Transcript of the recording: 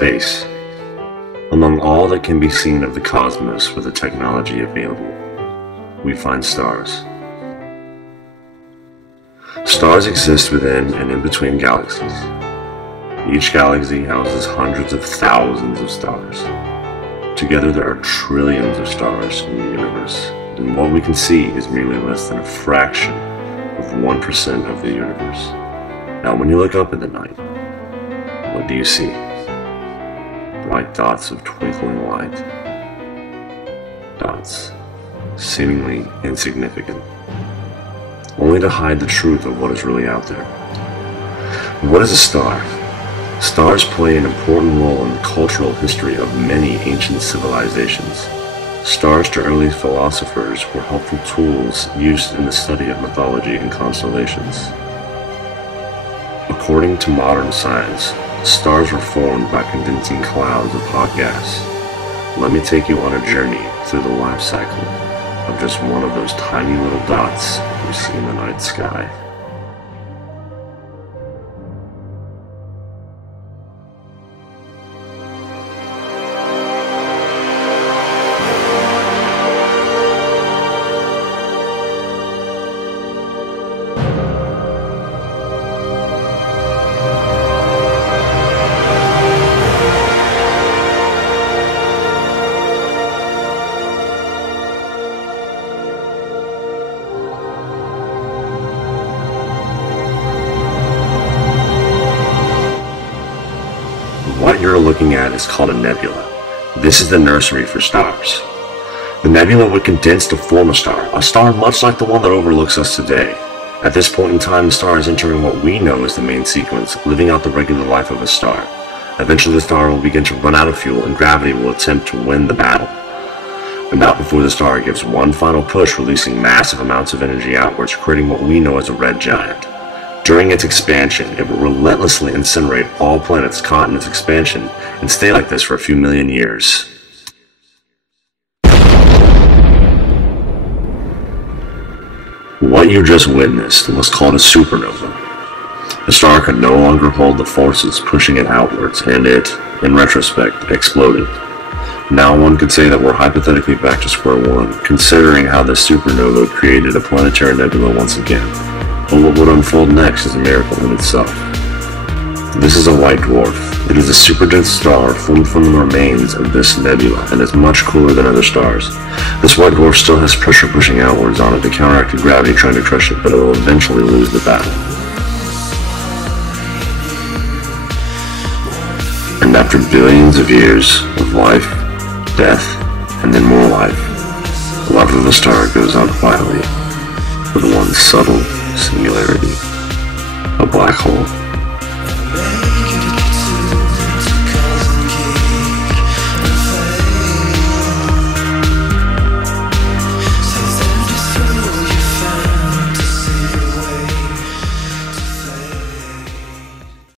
space. Among all that can be seen of the cosmos with the technology available, we find stars. Stars exist within and in between galaxies. Each galaxy houses hundreds of thousands of stars. Together there are trillions of stars in the universe, and what we can see is merely less than a fraction of 1% of the universe. Now when you look up in the night, what do you see? Bright dots of twinkling light. Dots, seemingly insignificant, only to hide the truth of what is really out there. What is a star? Stars play an important role in the cultural history of many ancient civilizations. Stars to early philosophers were helpful tools used in the study of mythology and constellations. According to modern science, stars were formed by condensing clouds of hot gas. Let me take you on a journey through the life cycle of just one of those tiny little dots you see in the night sky. What you're looking at is called a nebula. This is the nursery for stars. The nebula would condense to form a star much like the one that overlooks us today. At this point in time, the star is entering what we know as the main sequence, living out the regular life of a star. Eventually the star will begin to run out of fuel and gravity will attempt to win the battle. But not before the star gives one final push, releasing massive amounts of energy outwards, creating what we know as a red giant. During its expansion, it will relentlessly incinerate all planets caught in its expansion and stay like this for a few million years. What you just witnessed was called a supernova. The star could no longer hold the forces pushing it outwards, and it, in retrospect, exploded. Now one could say that we're hypothetically back to square one, considering how this supernova created a planetary nebula once again. But what would unfold next is a miracle in itself. This is a white dwarf. It is a superdense star formed from the remains of this nebula and is much cooler than other stars. This white dwarf still has pressure pushing outwards on it to counteract the gravity trying to crush it, but it will eventually lose the battle. And after billions of years of life, death, and then more life, the life of the star goes out quietly with one subtle singularity, a black hole.